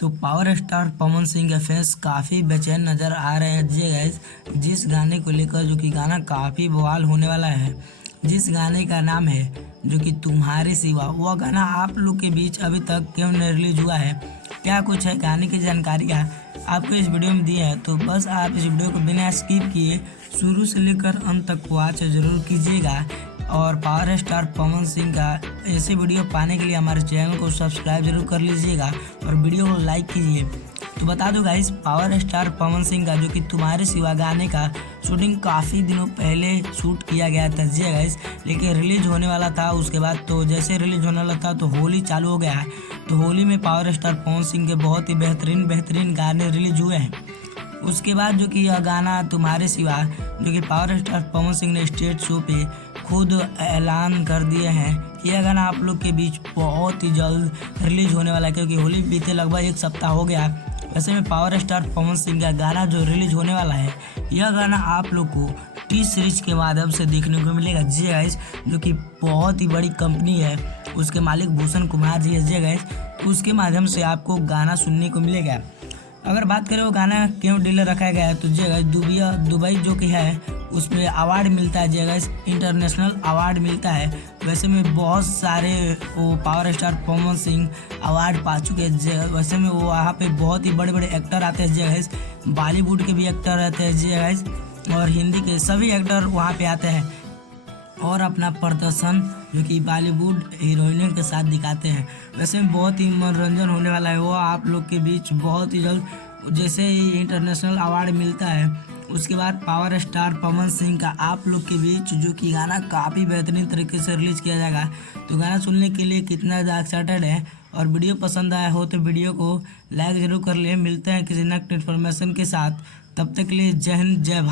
तो power star Pawan Singh के fans काफ़ी बेचैन नज़र आ रहे हैं जी गाइस, जिस गाने को लेकर जो कि गाना काफ़ी बवाल होने वाला है। जिस गाने का नाम है जो कि तुम्हारे सिवा, वह गाना आप लोग के बीच अभी तक क्यों नहीं रिलीज हुआ है, क्या कुछ है गाने की जानकारी है आपको इस वीडियो में दी है। तो बस आप इस वीडियो को बिना स्किप किए शुरू से लेकर अंत तक वॉच जरूर कीजिएगा। और पावर स्टार पवन सिंह का ऐसे वीडियो पाने के लिए हमारे चैनल को सब्सक्राइब जरूर कर लीजिएगा और वीडियो को लाइक कीजिए। तो बता दो guys, power star Pawan Singh का जो कि तुम्हारे सिवा गाने का शूटिंग काफ़ी दिनों पहले शूट किया गया था जी गाइस, लेकिन रिलीज होने वाला था। उसके बाद तो जैसे रिलीज होने वाला था तो होली चालू हो गया है। तो होली में पावर स्टार पवन सिंह के बहुत ही बेहतरीन गाने रिलीज हुए हैं। उसके बाद जो कि यह गाना तुम्हारे सिवा जो कि पावर स्टार पवन सिंह ने स्टेज शो पे खुद ऐलान कर दिए हैं कि यह गाना आप लोग के बीच बहुत ही जल्द रिलीज होने वाला है, क्योंकि होली बीते लगभग एक सप्ताह हो गया। वैसे में पावर स्टार पवन सिंह का गाना जो रिलीज होने वाला है, यह गाना आप लोग को टी सीरीज के माध्यम से देखने को मिलेगा जी गाइस, जो कि बहुत ही बड़ी कंपनी है। उसके मालिक भूषण कुमार जी है जी गाइस, उसके माध्यम से आपको गाना सुनने को मिलेगा। अगर बात करें वो गाना क्यों डिले रखा गया है, तो जी गाइस दुबई जो कि है उसमें अवार्ड मिलता है जी गाइस, इंटरनेशनल अवार्ड मिलता है। वैसे में बहुत सारे वो power star Pawan Singh award पा चुके हैं। वैसे में वो वहाँ पे बहुत ही बड़े बड़े एक्टर आते हैं जी गाइस, बॉलीवुड के भी एक्टर रहते हैं जी गाइस, और हिंदी के सभी एक्टर वहाँ पे आते हैं और अपना प्रदर्शन जो कि बॉलीवुड हीरोइनों के साथ दिखाते हैं। वैसे में बहुत ही मनोरंजन होने वाला है वो आप लोग के बीच बहुत ही जल्द। जैसे ही इंटरनेशनल अवार्ड मिलता है उसके बाद पावर स्टार पवन सिंह का आप लोग के बीच जो कि गाना काफ़ी बेहतरीन तरीके से रिलीज किया जाएगा। तो गाना सुनने के लिए कितना ज़्यादा एक्साइटेड है, और वीडियो पसंद आया हो तो वीडियो को लाइक ज़रूर कर ले। मिलते हैं किसी नेक्स्ट इन्फॉर्मेशन के साथ, तब तक के लिए जय हिंद जय भारत।